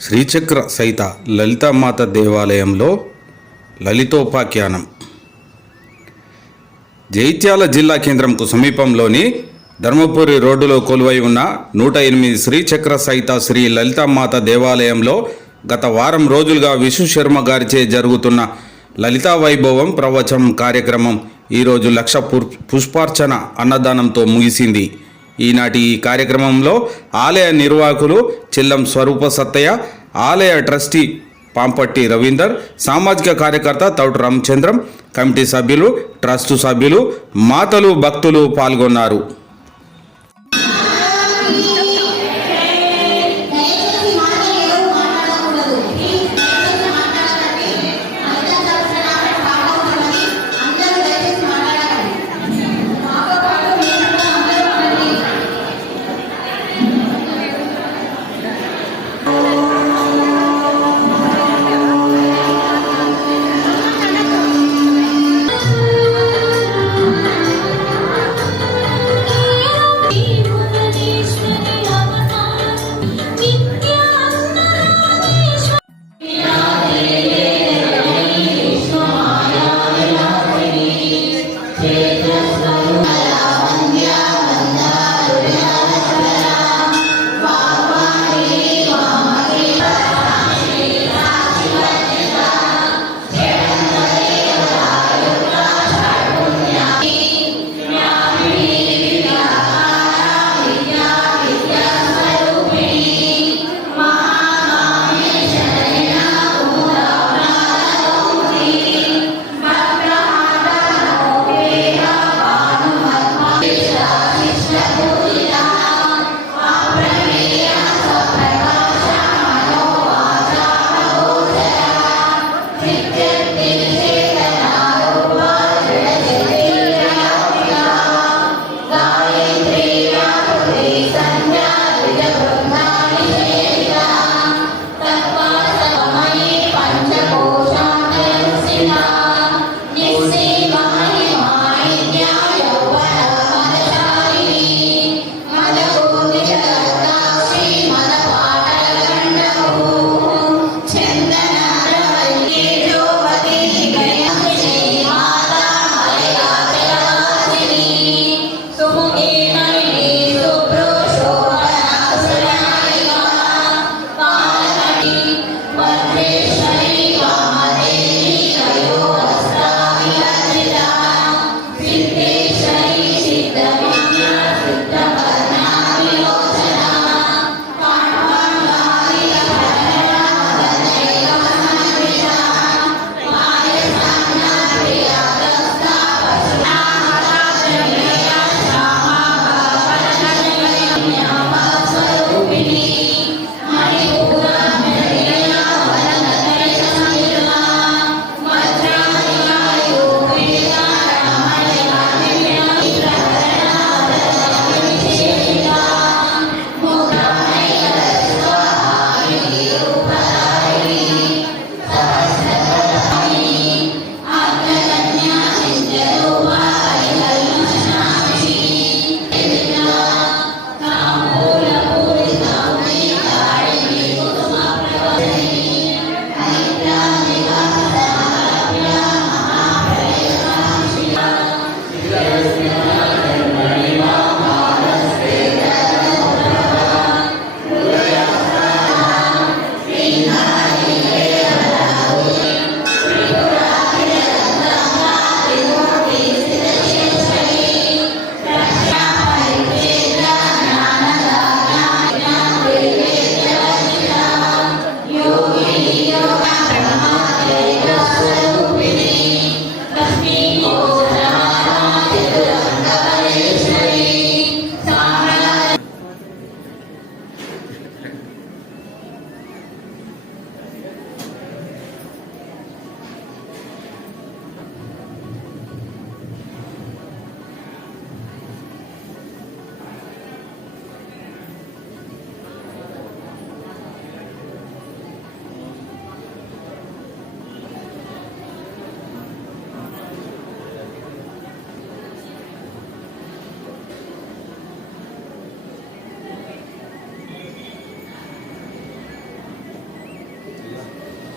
శ్రీచక్ర సహిత లలితామాత దేవాలయంలో లలితోపాఖ్యానం. జైత్యాల జిల్లా కేంద్రంకు సమీపంలోని ధర్మపురి రోడ్డులో కొలువై ఉన్న నూట ఎనిమిది శ్రీచక్ర సహిత శ్రీ లలితామాత దేవాలయంలో గత వారం రోజులుగా విశ్వశర్మ గారిచే జరుగుతున్న లలితా వైభవం ప్రవచనం కార్యక్రమం ఈరోజు లక్ష పుష్పార్చన అన్నదానంతో ముగిసింది. ఈనాటి ఈ కార్యక్రమంలో ఆలయ నిర్వాహకులు చిల్లం స్వరూప సత్తయ్య ఆలయ ట్రస్టీ పాంపట్టి రవీందర్ సామాజిక కార్యకర్త తౌటు రామచంద్రం కమిటీ సభ్యులు ట్రస్టు సభ్యులు మాతలు భక్తులు పాల్గొన్నారు.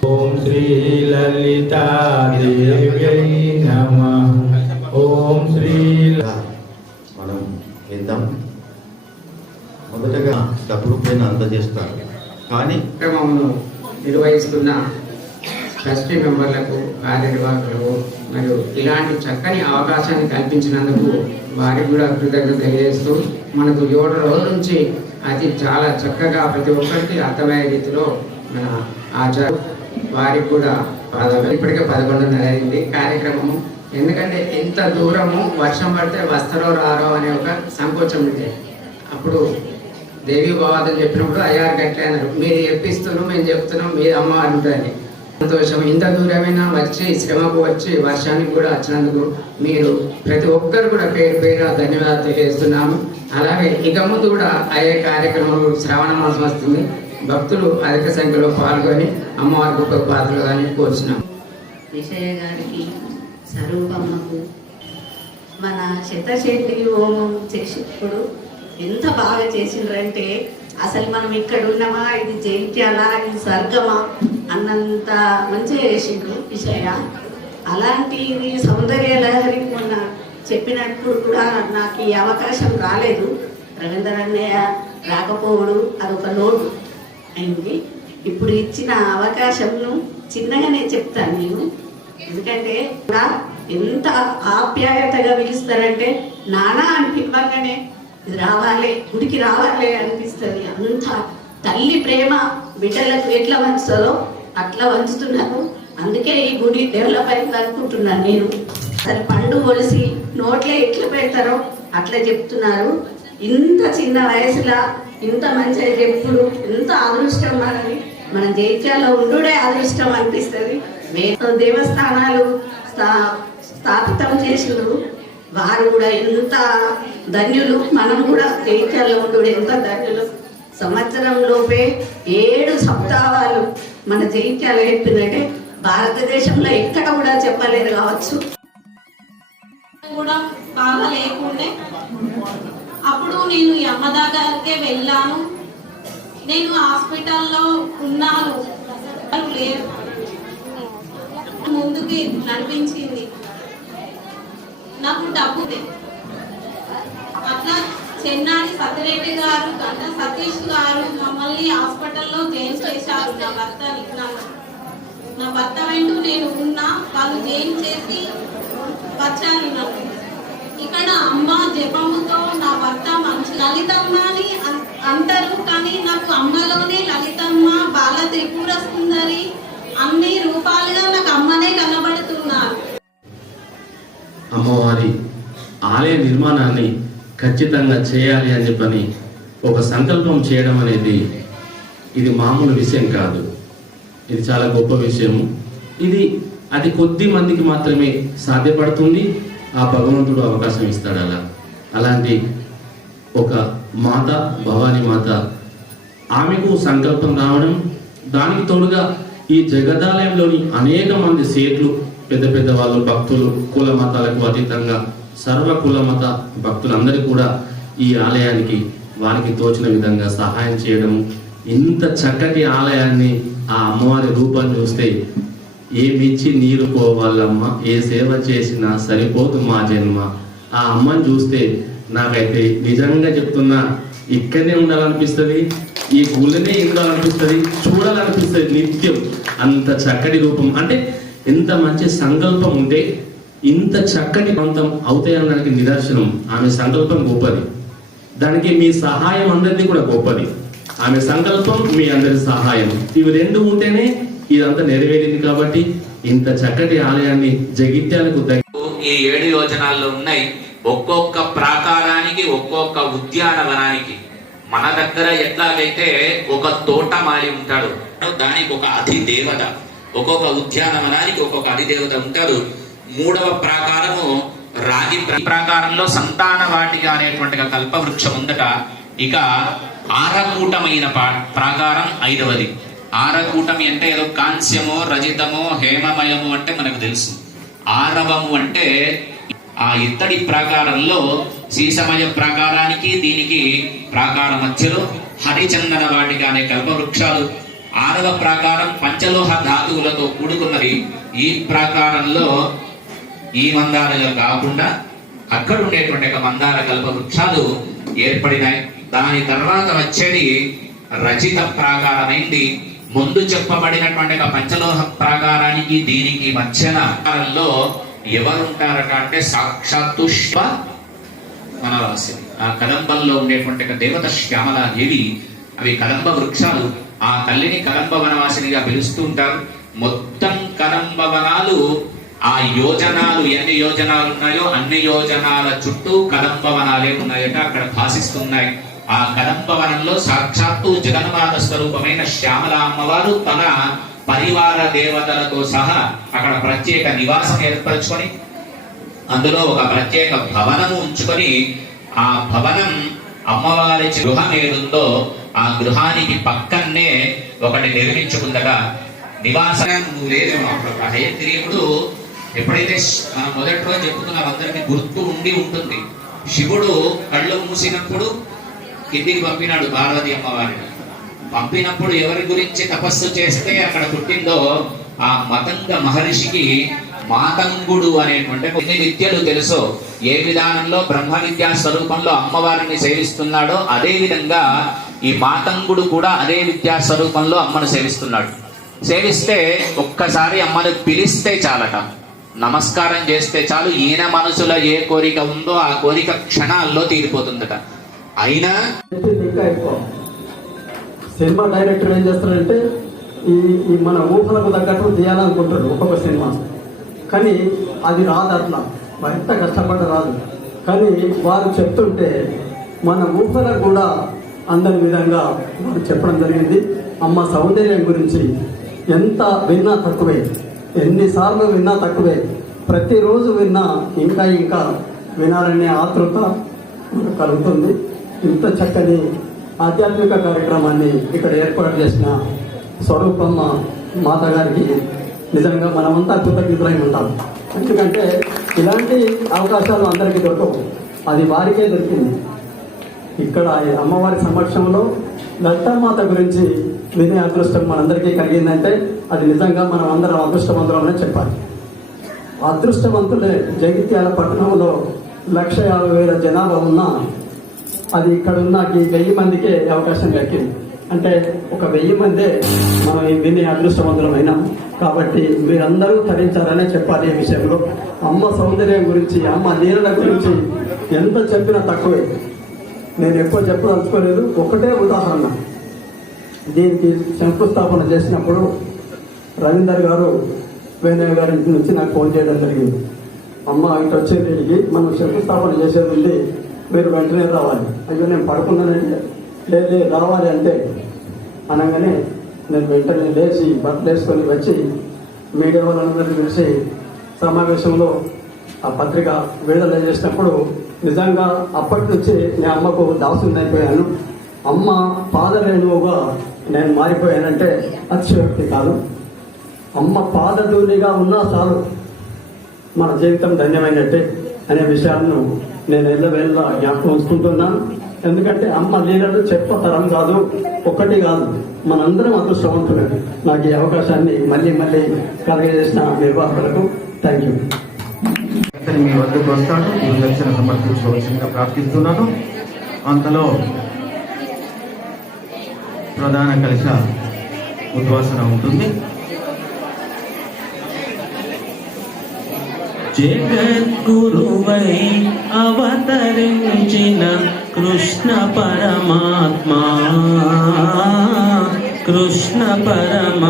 ఓం శ్రీ లలితాదేవ్యై నమ. ఓం శ్రీ మనం విందాం మొదటగా డబ్బులు పైన అందజేస్తారు కానీ నిర్వహిస్తున్న ట్రస్టీ మెంబర్లకు కార్యనిర్వాహకులకు మరియు ఇలాంటి చక్కని అవకాశాన్ని కల్పించినందుకు వారికి కూడా కృతజ్ఞత తెలియజేస్తూ మనకు ఏడు రోజుల నుంచి అది చాలా చక్కగా ప్రతి ఒక్కరికి అర్థమయ్యే రీతిలో మన ఆచార వారికి కూడా పదకొండు ఇప్పటికే పదకొండున్నర అయింది కార్యక్రమము. ఎందుకంటే ఎంత దూరము వర్షం పడితే వస్తారో రారో అనే ఒక సంకోచం ఉండే. అప్పుడు దేవి బావాదని చెప్పినప్పుడు అయ్యారు గట్లే అన్నారు మీరు చెప్పిస్తున్నాం మేము చెప్తున్నాం మీరు అమ్మవారు ఉంటుంది సంతోషం. ఇంత దూరమైనా వచ్చి శ్రమకు వచ్చి వర్షానికి కూడా వచ్చినందుకు మీరు ప్రతి ఒక్కరు కూడా పేరు పేరు ధన్యవాదాలు తెలియజేస్తున్నాము. అలాగే ఇక ముందు కూడా అయ్యే కార్యక్రమం శ్రావణ మాసం వస్తుంది. భక్తులు అధిక సంఖ్యలో పాల్గొని అమ్మవారి గొప్ప పాత్రలు కానీ కోరుచున్నాం విషయ గారికి స్వరూపమ్మకు మన శతశేటి హోమం చేసినప్పుడు ఎంత బాగా చేసిండ్రంటే అసలు మనం ఇక్కడ ఉన్నామా ఇది జైత్యాలా ఇది స్వర్గమా అన్నంత మంచిగా చేసిండ్రు విషయ. అలాంటిది సౌందర్య లహరి మొన్న చెప్పినప్పుడు కూడా నాకు ఈ అవకాశం రాలేదు. రవీంద్ర అన్నయ్య రాకపోవడు అదొక లోటు. అయింది. ఇప్పుడు ఇచ్చిన అవకాశంను చిన్నగానే చెప్తాను నేను. ఎందుకంటే కూడా ఎంత ఆప్యాయతగా పిలుస్తారంటే నానా అని పిలవగానే రావాలి గుడికి రావాలి అనిపిస్తుంది. అంత తల్లి ప్రేమ బిడ్డలకు ఎట్లా వంచుతుందో అట్లా వంచుతున్నారు. అందుకే ఈ గుడి డెవలప్ అయింది అనుకుంటున్నాను నేను. సరే పండు కొలిసి నోట్లో ఎట్లా పెడతారో అట్లా చెప్తున్నారు. ఇంత చిన్న వయసులో ఇంత మంచి ఎప్పుడు ఎంత అదృష్టం మనది మన జైత్యాల్లో ఉండుడే అదృష్టం అనిపిస్తుంది. మేము దేవస్థానాలు స్థా- స్థాపితం చేసిండ్రు వారు కూడా ఎంత ధన్యులు. మనం కూడా జైత్యాల్లో ఉండు ఎంత ధన్యులు. సంవత్సరం లోపే ఏడు సప్తాహాలు మన జైత్యాలు చెప్పిందంటే భారతదేశంలో ఎక్కడ కూడా చెప్పలేదు కావచ్చు. కూడా బాగా లేకుండే అప్పుడు నేను ఈ అమ్మ వెళ్ళాను. నేను హాస్పిటల్లో ఉన్నాను. లేరు. ముందుకి నడిపించింది. నాకు డబ్బు అట్లా చెన్నాడి సత్యరెడ్డి గారు గంట సతీష్ గారు మమ్మల్ని హాస్పిటల్లో జైన్ చేశారు. నా భర్తని నా భర్త వెంటూ నేను ఉన్నా. వాళ్ళు జైన్ చేసి వచ్చాను నన్ను. ఇక్కడ అమ్మ జపముతో నా భర్త మంచి లలితమ్మ అని అంటారు. కానీ నాకు అమ్మలోనే లలితమ్మ బాల త్రిపుర సుందరి అన్ని రూపాలుగా నాకు అమ్మనే కనబడుతున్నారు. అమ్మవారి ఆలయ నిర్మాణాన్ని ఖచ్చితంగా చేయాలి అని చెప్పని ఒక సంకల్పం చేయడం అనేది ఇది మామూలు విషయం కాదు. ఇది చాలా గొప్ప విషయము. ఇది అది కొద్ది మందికి మాత్రమే సాధ్యపడుతుంది. ఆ భగవంతుడు అవకాశం ఇస్తాడు అలా. అలాంటి ఒక మాత భవానీ మాత ఆమెకు సంకల్పం రావడం దానికి తోడుగా ఈ జగదాలయంలోని అనేక మంది సేట్లు పెద్ద పెద్ద వాళ్ళు భక్తులు కుల మతాలకు అతీతంగా సర్వ కుల మత భక్తులందరూ కూడా ఈ ఆలయానికి వారికి తోచిన విధంగా సహాయం చేయడం ఇంత చక్కటి ఆలయాన్ని ఆ అమ్మవారి రూపాన్ని చూస్తే ఏమిచ్చి నీరు పోవాలమ్మ? ఏ సేవ చేసినా సరిపోదు మా జన్మ. ఆ అమ్మని చూస్తే నాకైతే నిజంగా చెప్తున్నా ఇక్కడనే ఉండాలనిపిస్తుంది ఈ గుళ్ళనే ఉండాలనిపిస్తుంది చూడాలనిపిస్తుంది నిత్యం. అంత చక్కటి రూపం. అంటే ఎంత మంచి సంకల్పం ఉంటే ఇంత చక్కటి ప్రాంతం అవుతాయనడానికి నిదర్శనం. ఆమె సంకల్పం గొప్పది. దానికి మీ సహాయం అందరిది కూడా గొప్పది. ఆమె సంకల్పం మీ అందరి సహాయం. ఇవి రెండు ఉంటేనే ఇదంతా నెరవేరింది కాబట్టి ఇంత చక్కటి ఆలయాన్ని జగిత్యాలకు ఈ ఏడు యోజనాల్లో ఉన్నాయి. ఒక్కొక్క ప్రాకారానికి ఒక్కొక్క ఉద్యానవనానికి. మన దగ్గర ఎట్లాగైతే ఒక తోట మారి ఉంటాడు దానికి ఒక అధిదేవత ఒక్కొక్క ఉద్యానవనానికి ఒక్కొక్క అధిదేవత ఉంటారు మూడవ ప్రాకారము రాగి ప్ర- ప్రాకారంలో సంతాన వాటిక అనేటువంటి కల్పవృక్షం ఉందట. ఇక ఆరకూటమైన పా- ప్రాకారం ఐదవది. ఆరకూటమి అంటే ఏదో కాంస్యమో రజితమో హేమమయము అంటే మనకు తెలుసు. ఆరవము అంటే ఆ ఇత్తడి ప్రాకారంలో సీసమయ ప్రాకారానికి దీనికి ప్రాకార మధ్యలో హరిచందన వాటిక అనే కల్పవృక్షాలు. ఆరవ ప్రాకారం పంచలోహ ధాతువులతో కూడుకున్నది. ఈ ప్రాకారంలో ఈ మందారగా కాకుండా అక్కడ ఉండేటువంటి మందార కల్ప వృక్షాలు ఏర్పడినాయి. దాని తర్వాత వచ్చేది రచిత ప్రాకారమైంది. ముందు చెప్పబడినటువంటి పంచలోహ ప్రాకారానికి దీనికి మధ్యన ఎవరు ఎవరుంటారట అంటే సాక్షాత్తు శివ ఆ కదంబంలో ఉండేటువంటి దేవత శ్యామలాదేవి అవి కదంబ వృక్షాలు. ఆ తల్లిని కదంబ వనవాసినిగా పిలుస్తూ ఉంటారు. మొత్తం కదంబ వనాలు ఆ యోజనాలు ఎన్ని యోజనాలు ఉన్నాయో అన్ని యోజనాల చుట్టూ కదంబ వనాలే ఉన్నాయట అక్కడ భాసిస్తున్నాయి ఆ కదంబవనంలో సాక్షాత్తు జగన్మాత స్వరూపమైన శ్యామల అమ్మవారు తన పరివార దేవతలతో సహా అక్కడ ప్రత్యేక నివాసం ఏర్పరచుకొని అందులో ఒక ప్రత్యేక భవనం ఉంచుకొని ఆ భవనం అమ్మవారి గృహం ఏదుందో ఆ గృహానికి పక్కనే ఒకటి నిర్మించుకుందగా నివాసం నువ్వు లేదేమో ఆ హయగ్రీవుడు ఎప్పుడైతే మొదట్లో మనం మొదటి చెప్పుకున్నాం గుర్తు ఉండి ఉంటుంది. శివుడు కళ్ళు మూసినప్పుడు కిందికి పంపినాడు పార్వతి అమ్మవారిని. పంపినప్పుడు ఎవరి గురించి తపస్సు చేస్తే అక్కడ పుట్టిందో ఆ మతంగ మహర్షికి మాతంగుడు అనేటువంటి కొన్ని విద్యలు తెలుసో. ఏ విధానంలో బ్రహ్మ విద్యా స్వరూపంలో అమ్మవారిని సేవిస్తున్నాడో అదే విధంగా ఈ మాతంగుడు కూడా అదే విద్యా స్వరూపంలో అమ్మను సేవిస్తున్నాడు. సేవిస్తే ఒక్కసారి అమ్మను పిలిస్తే చాలట. నమస్కారం చేస్తే చాలు. ఈయన మనసులో ఏ కోరిక ఉందో ఆ కోరిక క్షణాల్లో తీరిపోతుందట. అయినా ఇంకా ఎక్కువ సినిమా డైరెక్టర్ ఏం చేస్తారంటే ఈ ఈ మన ఊహలకు తగ్గట్టు తీయాలనుకుంటారు ఒక్కొక్క సినిమా. కానీ అది రాదు అట్లా. ఎంత కష్టపడ్డ రాదు. కానీ వారు చెప్తుంటే మన ఊహలకు కూడా అందని విధంగా వారు చెప్పడం జరిగింది. అమ్మ సౌందర్యం గురించి ఎంత విన్నా తక్కువే. ఎన్నిసార్లు విన్నా తక్కువే. ప్రతిరోజు విన్నా ఇంకా ఇంకా వినాలనే ఆతృత మనకు కలుగుతుంది. ఇంత చక్కని ఆధ్యాత్మిక కార్యక్రమాన్ని ఇక్కడ ఏర్పాటు చేసిన స్వరూపమ్మ మాత గారికి నిజంగా మనమంతా కృతజ్ఞతలై ఉంటాం. ఎందుకంటే ఇలాంటి అవకాశాలు అందరికీ దొరకవు. అది వారికే దొరికింది. ఇక్కడ అమ్మవారి సమక్షంలో లలితామాత గురించి వినే అదృష్టం మనందరికీ కలిగిందంటే అది నిజంగా మనం అందరం అదృష్టవంతులమనే చెప్పాలి. అదృష్టవంతులే జగిత్యాల పట్టణంలో లక్ష యాభై వేల జనాభా ఉన్నా అది ఇక్కడ ఉన్న ఈ వెయ్యి మందికే అవకాశం దక్కింది. అంటే ఒక వెయ్యి మందే మనం విని అదృష్టవంతులమైన. కాబట్టి మీరందరూ తరించారనే చెప్పాలి ఈ విషయంలో. అమ్మ సౌందర్యం గురించి అమ్మ నీళ్ళ గురించి ఎంత చెప్పినా తక్కువే. నేను ఎక్కువ చెప్పదలుచుకోలేదు. ఒకటే ఉదాహరణ. దీనికి శంకుస్థాపన చేసినప్పుడు రవీందర్ గారు వేణయ్య గారి ఇంటి నుంచి నాకు ఫోన్ చేయడం జరిగింది. అమ్మ ఇటు వచ్చేది ఇడికి మనం శంకుస్థాపన చేసేది ఉంది. మీరు వెంటనే రావాలి. అయ్యో నేను పడుకున్నానండి లేదు లేదు, రావాలి అంటే అనగానే నేను వెంటనే లేచి బట్టలు వేసుకొని వచ్చి మీడియా వాళ్ళందరినీ పిలిచి సమావేశంలో ఆ పత్రిక విడుదల చేసినప్పుడు నిజంగా అప్పటి నుంచి నేను అమ్మకు దాసుని అయిపోయాను అమ్మ పాదరేణువుగా నేను మారిపోయానంటే అతిశయోక్తి కాదు. అమ్మ పాదధూనిగా ఉన్నా చాలు మన జీవితం ధన్యమైనట్టే అనే విషయాలను నేను ఎల్లవేళ్ళ జ్ఞాపకం ఉంచుకుంటున్నాను ఎందుకంటే అమ్మ లీలలు చెప్పతరం కాదు ఒక్కటి కాదు. మనందరం అదృష్టవంతులే నాకు ఈ అవకాశాన్ని మళ్ళీ మళ్ళీ కలగజేసిన నిర్వాహకులకు థ్యాంక్ యూ మీ వద్దకు వస్తాను మీ దర్శన సమర్పించవలసిందిగా ప్రార్థిస్తున్నాను. అంతలో ప్రధాన కలశ ఉద్వాసన ఉంటుంది. జగద్గురువై అవతరించిన కృష్ణ పరమాత్మా. కృష్ణ పరమా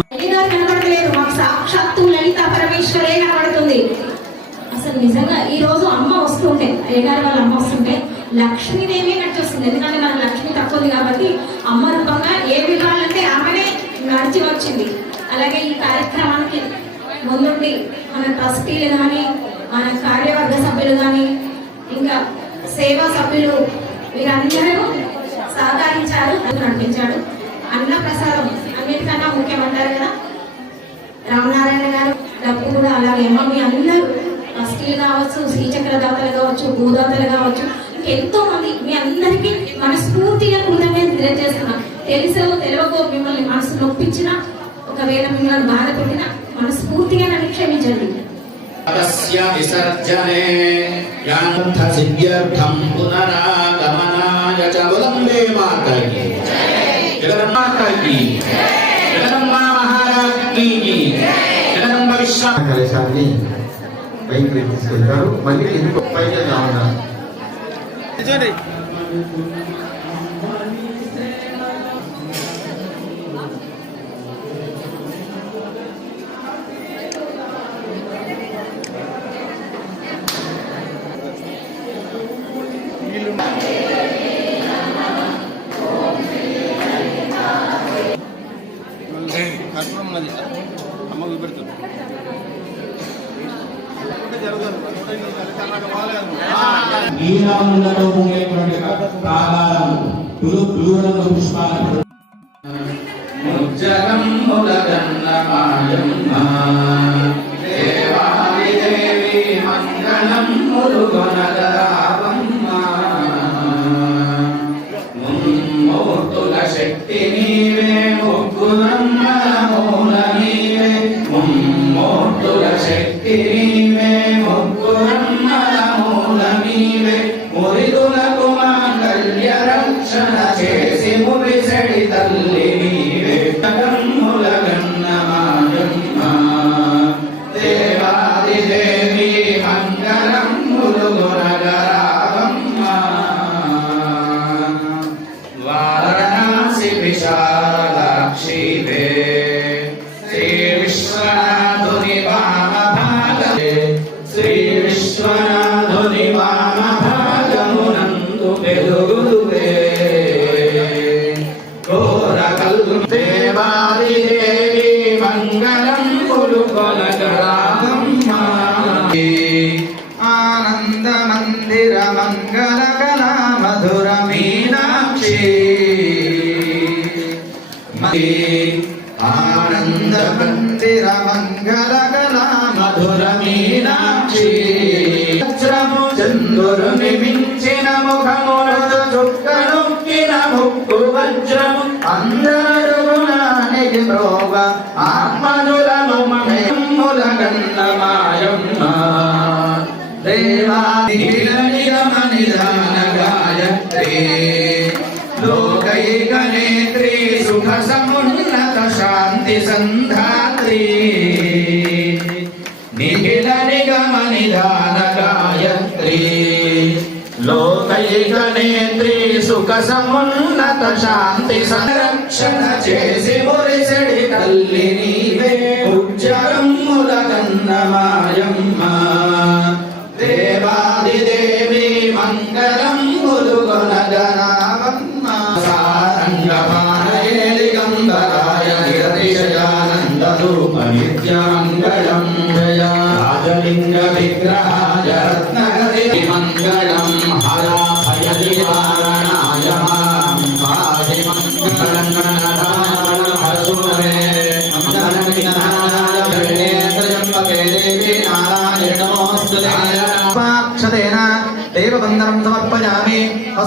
అసలు నిజంగా ఈ రోజు అమ్మ వస్తుంటే అయ్యగారు వాళ్ళ అమ్మ వస్తుంటే లక్ష్మీదేవి నడిచి వస్తుంది ఎందుకంటే నాకు లక్ష్మి తక్కువ ఉంది కాబట్టి అమ్మ రూపంగా ఏ విధాలంటే ఆమెనే నడిచి వచ్చింది. అలాగే ఈ కార్యక్రమానికి ముందుండి మన ట్రస్టీలు కానీ మన కార్యవర్గ సభ్యులు కానీ ఇంకా సేవా సభ్యులు వీరందరూ సహకరించారు అని నడిపించాడు అన్న ప్రసాదం అన్నిటికన్నా ముఖ్యమంటారు కదా. రామనారాయణ గారు డబ్బు కూడా అలాగే మమ్మీ అందరూ బస్తీలు కావచ్చు శ్రీచక్ర దాతలు కావచ్చు భూదాతలు కావచ్చు ఎంతో మంది మీ అందరికీ మనస్ఫూర్తిగా కృతజ్ఞత తెలియజేస్తున్నాం. తెలుసో తెలియకో మిమ్మల్ని మనసు నొప్పించిన ఒకవేళ మిమ్మల్ని బాధ పెట్టినా మనస్ఫూర్తిగా నన్ను క్షమించండి. तस्य विसर्जने ज्ञानर्थसिद्ध्यर्थं पुनरागमनाय च वन्दे माता की जगदम्माता की जगदम्मा महाराज की జగదమ్మ విశ్వ ప్రదేశాన్ని పైకి తీసుకెళ్తారు మళ్ళీ ఇది పైకి రావడం మురగన్నమాయమ్మ దేవాది దేవి మంగళం మురుగణ निधानगायत्री लोकैकनेत्री सुखसमुन्नतशान्तिसन्धात्री निखिलनिगमनिधानगायत्री लोकैकनेत्री सुखसमुन्नतशान्तिसंरक्षण చేసి మురిసడి తల్లిని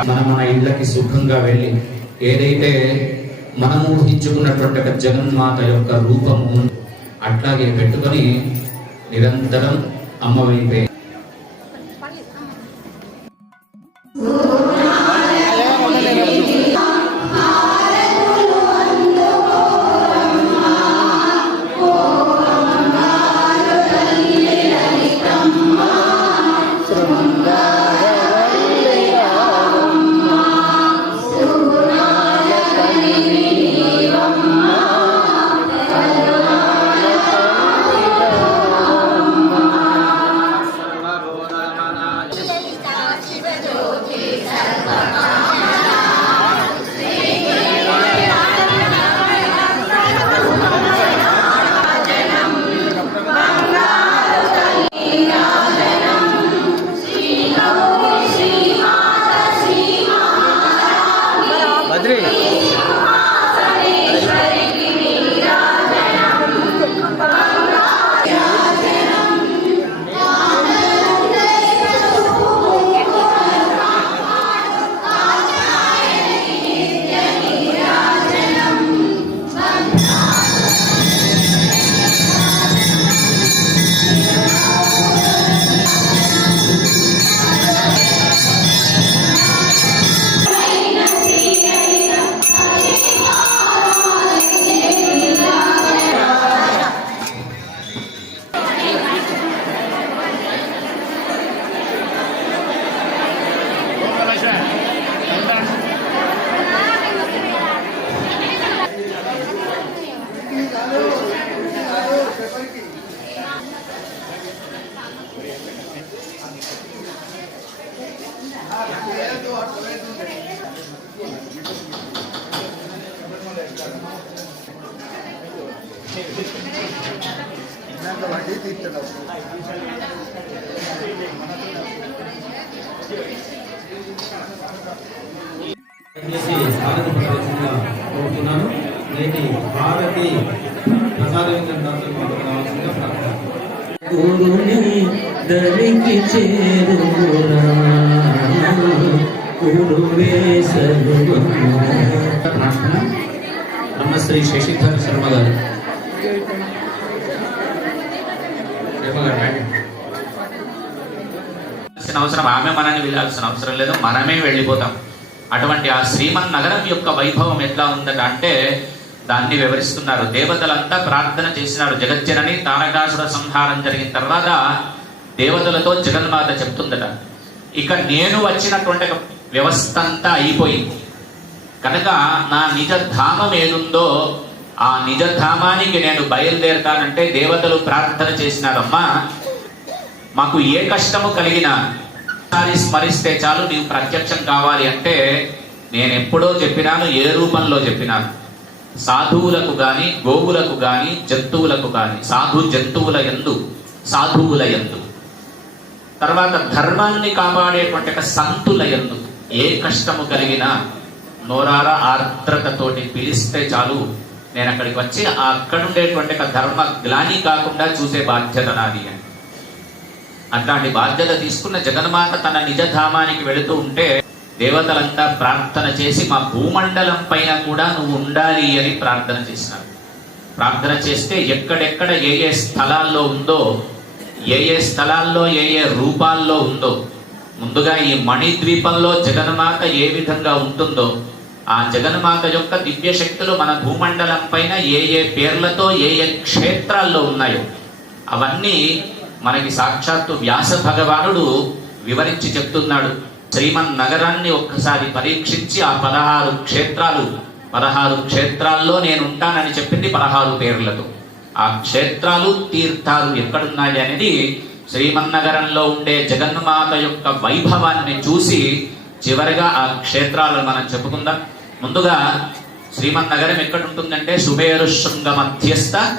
మనం మన ఇళ్ళకి సుఖంగా వెళ్ళి ఏదైతే మనం ఊహించుకున్నటువంటి జగన్మాత యొక్క రూపము అట్లాగే పెట్టుకొని నిరంతరం అమ్మవైపోయి మాకు వడ్డీ తీర్చడం కోరుతున్నాను దరికి భారతి గురువే సర్వము ప్రార్థన బ్రహ్మశ్రీ శశిధర్ శర్మ గారు శర్మ గారు రండి. వెళ్ళాల్సిన అవసరం ఆమె మనని వెళ్ళాల్సిన అవసరం లేదు మనమే వెళ్ళిపోతాం. అటువంటి ఆ శ్రీమన్ నగరం యొక్క వైభవం ఎట్లా ఉందట అంటే దాన్ని వివరిస్తున్నారు. దేవతలంతా ప్రార్థన చేసినారు. జగజ్జనని తారకాసుర సంహారం జరిగిన తర్వాత దేవతలతో జగన్మాత చెప్తుందట ఇక నేను వచ్చినటువంటి వ్యవస్థ అంతా అయిపోయింది. కనుక నా నిజధామం ఏదుందో ఆ నిజధామానికి నేను బయలుదేరతానంటే దేవతలు ప్రార్థన చేసినారమ్మా. మాకు ఏ కష్టము కలిగినా స్మరిస్తే చాలు నీవు ప్రత్యక్షం కావాలి అంటే నేను ఎప్పుడో చెప్పినాను ఏ రూపంలో చెప్పినాను. సాధువులకు గాని గోవులకు గాని జంతువులకు గాని సాధు జంతువుల ఎందు సాధువుల ఎందు తర్వాత ధర్మాన్ని కాపాడేటువంటి సంతుల ఎందు ఏ కష్టము కలిగినా నోరార ఆర్ద్రతతోటి పిలిస్తే చాలు నేను అక్కడికి వచ్చి అక్కడుండేటువంటి అక్కడ ఉండేటువంటి ఒక ధర్మ గ్లాని కాకుండా చూసే బాధ్యత నాది అని. అట్లాంటి బాధ్యత తీసుకున్న జగన్మాత తన నిజధామానికి వెళుతూ ఉంటే దేవతలంతా ప్రార్థన చేసి మా భూమండలం పైన కూడా నువ్వు ఉండాలి అని ప్రార్థన చేసినారు ప్రార్థన చేస్తే ఎక్కడెక్కడ ఏ ఏ స్థలాల్లో ఉందో ఏ ఏ స్థలాల్లో ఏ ఏ రూపాల్లో ఉందో ముందుగా ఈ మణిద్వీపంలో జగన్మాత ఏ విధంగా ఉంటుందో ఆ జగన్మాత యొక్క దివ్య శక్తులు మన భూమండలం పైన ఏ ఏ పేర్లతో ఏ ఏ క్షేత్రాల్లో ఉన్నాయో అవన్నీ మనకి సాక్షాత్తు వ్యాస భగవానుడు వివరించి చెప్తున్నాడు. శ్రీమన్ నగరాన్ని ఒక్కసారి పరీక్షించి ఆ పదహారు క్షేత్రాలు పదహారు క్షేత్రాల్లో నేను ఉంటానని చెప్పింది పదహారు పేర్లతో. ఆ క్షేత్రాలు తీర్థాలు ఎక్కడున్నాయి అనేది శ్రీమన్నగరంలో ఉండే జగన్మాత యొక్క వైభవాన్ని చూసి చివరిగా ఆ క్షేత్రాలను మనం చెప్పుకుందాం. ముందుగా శ్రీమన్నగరం ఎక్కడుంటుందంటే సుమేరు శృంగ మధ్యస్థ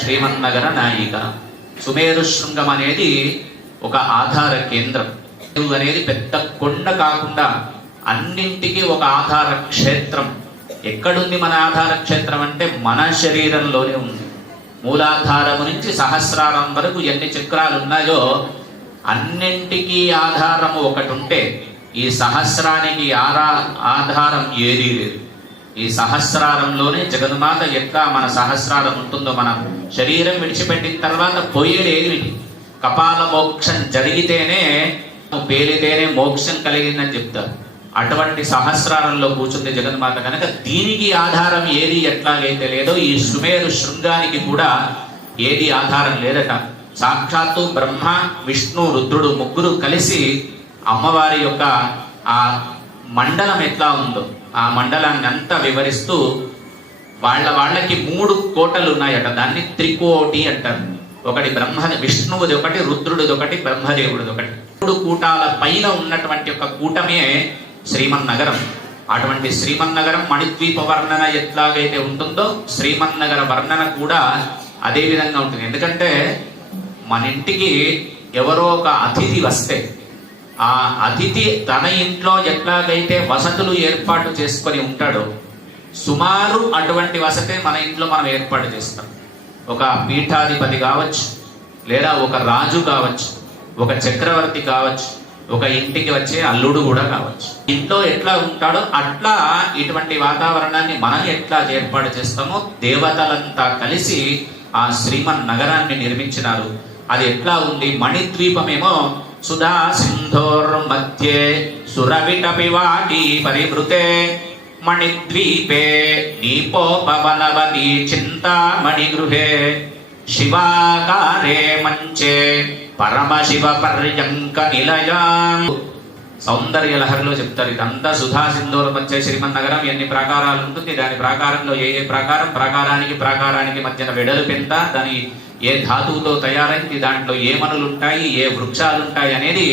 శ్రీమన్నగర నాయిక. సుమేరు శృంగం అనేది ఒక ఆధార కేంద్రం. అనేది పెద్ద కొండ కాకుండా అన్నింటికీ ఒక ఆధార క్షేత్రం. ఎక్కడుంది మన ఆధార క్షేత్రం అంటే మన శరీరంలోనే ఉంది. మూలాధారము నుంచి సహస్రారం వరకు ఎన్ని చక్రాలు ఉన్నాయో అన్నింటికీ ఆధారము ఒకటి ఉంటే ఈ సహస్రానికి ఆరా ఆధారం ఏదీ లేదు. ఈ సహస్రారంలోనే జగన్మాత ఎట్లా మన సహస్రారం ఉంటుందో మనం శరీరం విడిచిపెట్టిన తర్వాత పోయేది ఏమిటి కపాల మోక్షం జరిగితేనే పేలితేనే మోక్షం కలిగిందని చెప్తారు. అటువంటి సహస్రారంలో కూర్చుంది జగన్మాత కనుక దీనికి ఆధారం ఏది ఎట్లాగైతే లేదో ఈ సుమేరు శృంగానికి కూడా ఏది ఆధారం లేదట. సాక్షాత్తు బ్రహ్మ విష్ణు రుద్రుడు ముగ్గురు కలిసి అమ్మవారి యొక్క ఆ మండలం ఎట్లా ఉందో ఆ మండలాన్ని అంతా వివరిస్తూ వాళ్ళ వాళ్ళకి మూడు కోటలు ఉన్నాయట. దాన్ని త్రికోటి అంటారు. ఒకటి బ్రహ్మ విష్ణువుది ఒకటి రుద్రుడిది ఒకటి బ్రహ్మదేవుడిది ఒకటి. మూడు కూటాల పైన ఉన్నటువంటి ఒక కూటమే శ్రీమన్నగరం. అటువంటి శ్రీమన్నగరం మణిద్వీప వర్ణన ఎట్లాగైతే ఉంటుందో శ్రీమన్నగర వర్ణన కూడా అదే విధంగా ఉంటుంది. ఎందుకంటే మన ఇంటికి ఎవరో ఒక అతిథి వస్తే ఆ అతిథి తన ఇంట్లో ఎట్లాగైతే వసతులు ఏర్పాటు చేసుకొని ఉంటాడో సుమారు అటువంటి వసతే మన ఇంట్లో మనం ఏర్పాటు చేస్తాం. ఒక పీఠాధిపతి కావచ్చు లేదా ఒక రాజు కావచ్చు ఒక చక్రవర్తి కావచ్చు ఒక ఇంటికి వచ్చే అల్లుడు కూడా కావచ్చు. ఇంట్లో ఎట్లా ఉంటాడో అట్లా ఇటువంటి వాతావరణాన్ని మనం ఎట్లా ఏర్పాటు చేస్తామో దేవతలంతా కలిసి ఆ శ్రీమన్ నగరాన్ని నిర్మించినారు. అది ఎట్లా ఉంది? మణిద్వీపమేమో సుధా సింధోర్ మధ్యే సురవిటపి వాటి పరివృతే మణిద్వీపే దీపోపవనవతి చింతామణి గృహే శివాకారే మంచే పరమశివ పర్యంక నిలయా సౌందర్య లహరిలో చెప్తారు ఇదంతా సుధా సింధూర మధ్య శ్రీమన్నగరం ఎన్ని ప్రాకారాలు ఉంటుంది? దాని ప్రాకారంలో ఏ ఏ ప్రాకారం? ప్రాకారానికి ప్రాకారానికి మధ్యన వెడల్పు ఎంత? దాని ఏ ధాతువుతో తయారైంది దాంట్లో ఏ మనులు ఉంటాయి ఏ వృక్షాలు ఉంటాయి అనేది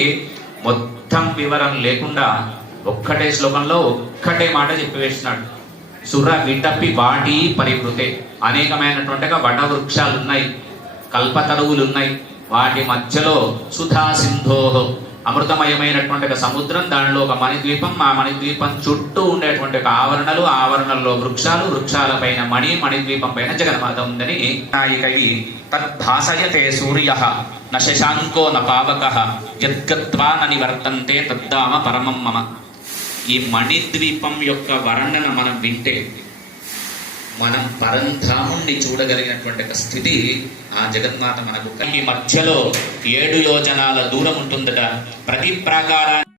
మొత్తం వివరం లేకుండా ఒక్కటే శ్లోకంలో ఒక్కటే మాట చెప్పివేసినాడు సుర విటపి వాటి పరివృతే అనేకమైనటువంటిగా వటవృక్షాలు ఉన్నాయి కల్పతరువులు ఉన్నాయి వాటి మధ్యలో సుధా సింధోహో అమృతమయమైనటువంటి ఒక సముద్రం దానిలో ఒక మణిద్వీపం ఆ మణిద్వీపం చుట్టూ ఉండేటువంటి ఒక ఆవరణలు ఆవరణల్లో వృక్షాలు వృక్షాల పైన మణి మణిద్వీపం పైన జగన్మాత ఉందని నాయికై తద్భాసయతే సూర్య న శశాంకో న పావక యద్గత్వా న నివర్తంతే తద్దామ పరమం మమ. ఈ మణిద్వీపం యొక్క వర్ణన మనం వింటే మనం పరంధాముణ్ణి చూడగలిగినటువంటి ఒక స్థితి ఆ జగన్మాత మనకు ఈ మధ్యలో ఏడు యోజనాల దూరం ఉంటుందట. ప్రతి ప్రాకారాన్ని